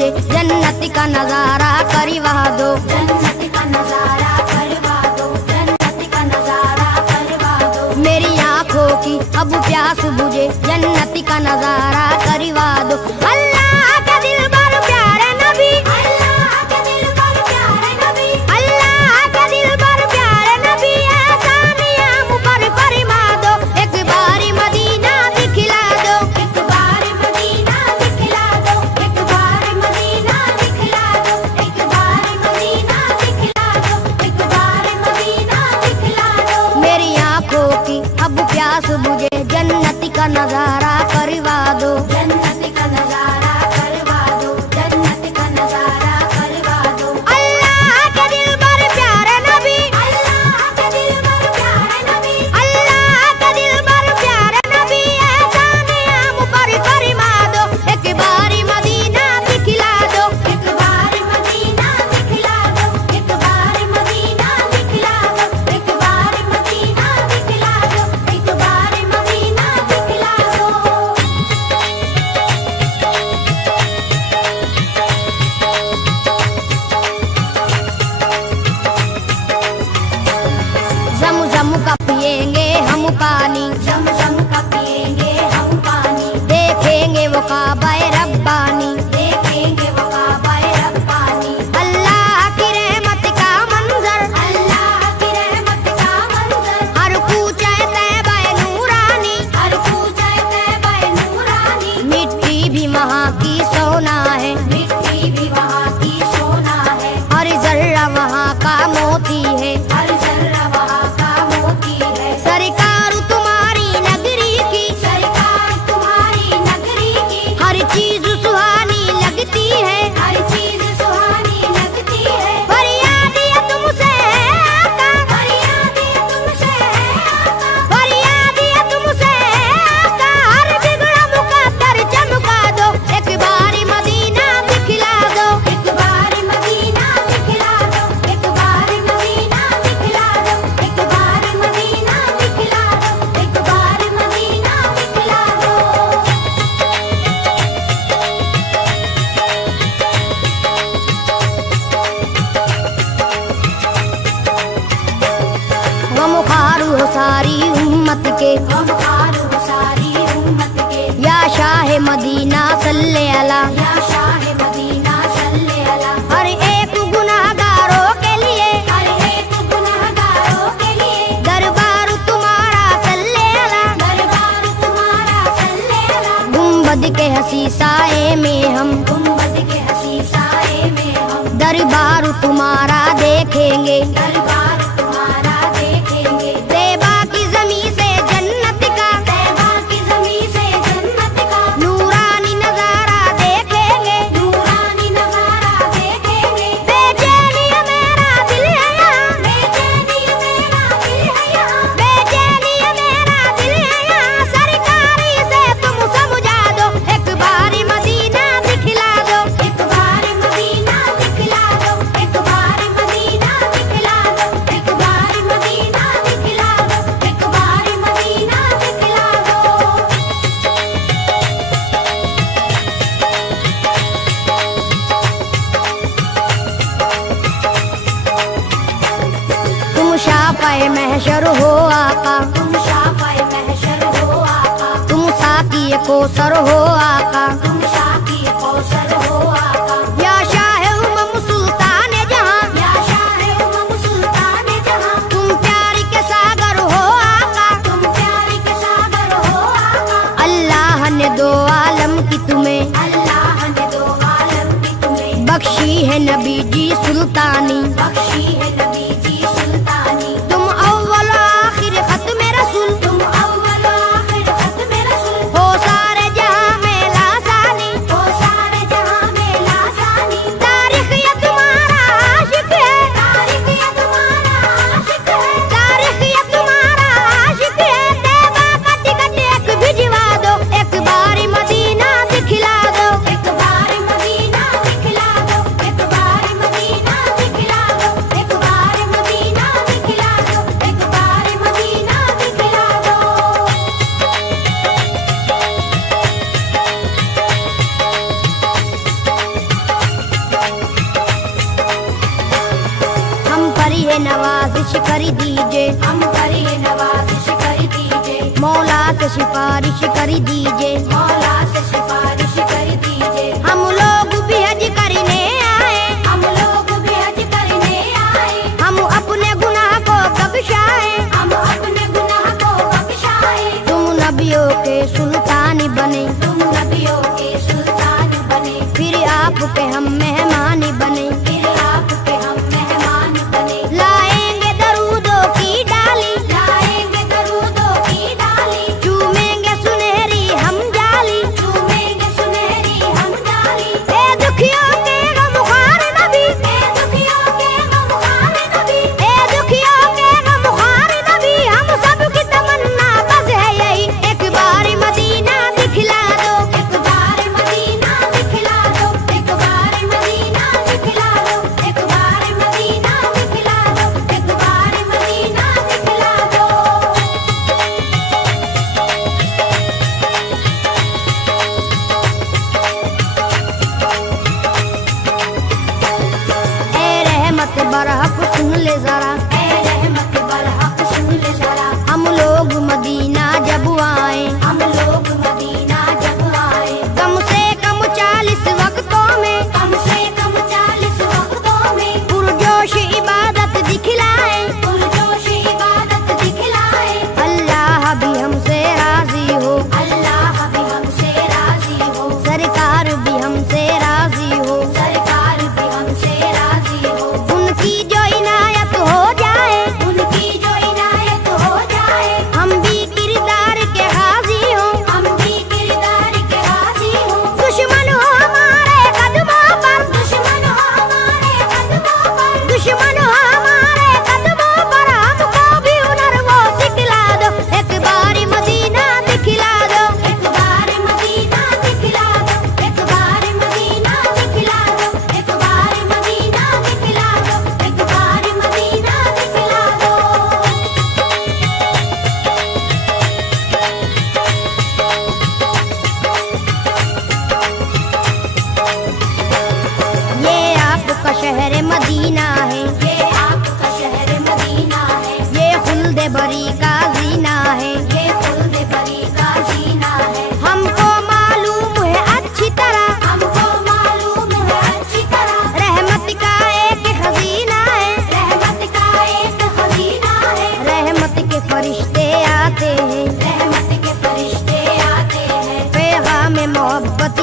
मुझे जन्नत का नजारा करवा दो, जन्नत का नजारा करवा दो, जन्नत का नजारा करवा दो। मेरी आंखों की अब प्यास बुझे जन्नत का नजारा करवा दो। अल्लाह का दिल पर प्यारे नबी, अल्लाह के दिल पर प्यारे नबी, अल्लाह का दिल पर प्यारे नबी, आसानियां मुझ पर फरमा दो। एक बारी मदीना दिखला दो, एक बार मदीना दिखला दो, एक बार मदीना दिखला दो, एक बार मदीना दिखला दो, एक बार मदीना दिखला दो। मेरी आंखों की अब प्यास बुझे जन्नत का नजारा करवा दो। जन्नत का नजारा करवा दो, जन्नत का नजारा करवा दो। अल्लाह के दिल पर प्यारे नबी, अल्लाह के दिल पर प्यारे नबी, अल्लाह के दिल पर प्यारे नबी, आसानियां मुझ पर फरमा दो। एक बारी मदीना दिखला दो, एक बार मदीना दिखला दो, एक बार मदीना दिखला दो, एक बार मदीना दिखला दो, एक बार मदीना दिखला दो। ज़म-ज़म का पिएंगे हम पानी, ज़म-ज़म का पिएंगे हम पानी, देखेंगे वो काबा रब्बानी। देखेंगे वो काबा रब्बानी। अल्लाह की रहमत का मंजर, अल्लाह की रहमत का मंजर, हर कूचे तैबा नूरानी। हर कूचे तैबा नूरानी। मिट्टी भी वहाँ की सोना है, मिट्टी भी वहाँ की सोना है, हर जर्रा वहाँ का मोती है। हर जर्रा वहाँ का मोती है। सरकार तुम्हारी नगरी की, सरकार तुम्हारी नगरी की, हर चीज सुहानी लगती है। हर चीज सुहानी लगती है। फरियाद ये तुमसे है आका, फरियाद ये तुमसे है आका, फरियाद ये तुमसे है आका, हर बिगड़ा मुकद्दर चमका दो। एक बारी मदीना दिखला दो, एक बार मदीना दिखला दो, एक बार मदीना दिखला दो, एक बार मदीना दिखला दो, एक बार मदीना दिखला दो। गमख्वार हो सारी उम्मत के, गमख्वार हो सारी उम्मत के, या शाह मदीना सल्ले अला। या शाह मदीना सल्ले अला। हर एक गुनाहगारों के लिए हर एक गुनहगारों के लिए दरबार तुम्हारा सल्ले अला। दरबार तुम्हारा सल्ले अला। गुंबद के हसी साए में हम, गुंबद के हसी साए में हम, दरबार तुम्हारा देखेंगे। दरबार तुम्हारा देखेंगे। तैबा की ज़मीं से जन्नत का, तैबा की ज़मीं से जन्नत का नूरानी नजारा देखेंगे। नूरानी नजारा देखेंगे। बेचैनी मेरा दिल है यहाँ, बेचैनी मेरा दिल है यहाँ, बेचैनी मेरा दिल है यहाँ, सरकारी से तुम समझा दो। एक बारी मदीना दिखला दो, एक बार मदीना दिखला दो, एक बार मदीना दिखला दो, एक बार मदीना दिखला दो, एक बार मदीना दिखला दो। तुम शाफ़ाए महशर हो आका, तुम शाफ़ाए महशर हो आका, तुम साक़ी कौसर हो आका। तुम साक़ी कौसर हो आका, या शाह उमम सुल्तान जहां, या शाह उमम सुल्तान जहां, तुम प्यार के सागर हो आका। तुम प्यार के सागर हो आका। अल्लाह ने दो आलम की तुम्हें, अल्लाह ने दो आलम की तुम्हें बख्शी है नबी जी सुल्तानी। बख्शी है नबी जी सुल्तानी। तुम अव्वल आखिर खत्म रसूल, तुम अव्वल आखिर खत्म रसूल, हो सारे जहां में लासानी। हो सारे जहां में लासानी। तारीख ये तुम्हारा आशिक है, तारीख ये तुम्हारा आशिक है, तारीख ये तुम्हारा आशिक है। तैबा का टिकट एक भिजवा दो, एक बारी मदीना दिखला दो। एक बार मदीना दिखला दो, एक बार मदीना दिखला नवाजिश कर दीजिए, हम पर ये नवाजिश कर दीजिए, मौला से सिफारिश कर दीजिए। मौला से सिफारिश कर दीजिए। हम लोग भी हज करने आए, हम लोग भी हज करने आए, हम अपने गुनाह को बख्शाए। हम अपने गुनाह को बख्शाए। तुम नबियों के सुल्तान बने, तुम नबियों के सुल्तान बने, फिर आपके हम मेहमान बने। फिर आप पे हम मेहमान बने। लाएंगे दरूदों की डाली, लाएंगे दरूदों की डाली, चूमेंगे सुनहरी हम जाली। चूमेंगे सुनहरी हम डाली। ए दुखियों के गमख्वार नबी, ए दुखियों के गमख्वार नबी, ए दुखियों के गमख्वार नबी, हम सब की तमन्ना बस है यही, एक बार मदीना दिखला दो। एक बार मदीना दिखला दो, एक बार मदीना दिखला दो, एक बार मदीना दिखला दो, एक बार मदीना दिखला दो। ए रहमत बरहक सुन ले जरा, ऐ रहमत बरहक सुन ले जरा, हम लोग मदीना जब आए, हम लोग मदीना जब आए, कम से कम 40 वक्तों में कम से कम 40 वक्तों में पुरजोश इबादत दिखलाए। पुरजोश इबादत दिखलाए। अल्लाह भी हमसे राजी हो, अल्लाह भी हमसे राजी हो, सरकार भी हमसे राजी हो, सरकार भी हमसे राजी हो, उनकी जो इनायत हो जाए, उनकी जो इनायत हो जाए, हम भी किरदार के गाजी हो। हम भी किरदार के गाजी हो। दुश्मन हो हमारे कदमों पर, दुश्मन हो हमारे कदमों पर, दुश्मन हो हमारे कदमों पर, हमको भी हुनर वो सिखला दो, एक बार मदीना दिखला दो। एक बार मदीना दिखला दो, एक बार मदीना दिखला दो, एक बार मदीना दिखला दो, एक बार मदीना दिखला दो। ये आपका शहर मदीना है, ये आपका शहर मदीना है, ये खुल्द बरी का जीना है। ये खुल्द बरी का जीना है। हमको मालूम है अच्छी तरह, हमको मालूम है अच्छी तरह, रहमत का एक खजीना है। रहमत का एक खजीना है। रहमत के फरिश्ते आते हैं, रहमत के फरिश्ते आते हैं, पैगाम मोहब्बत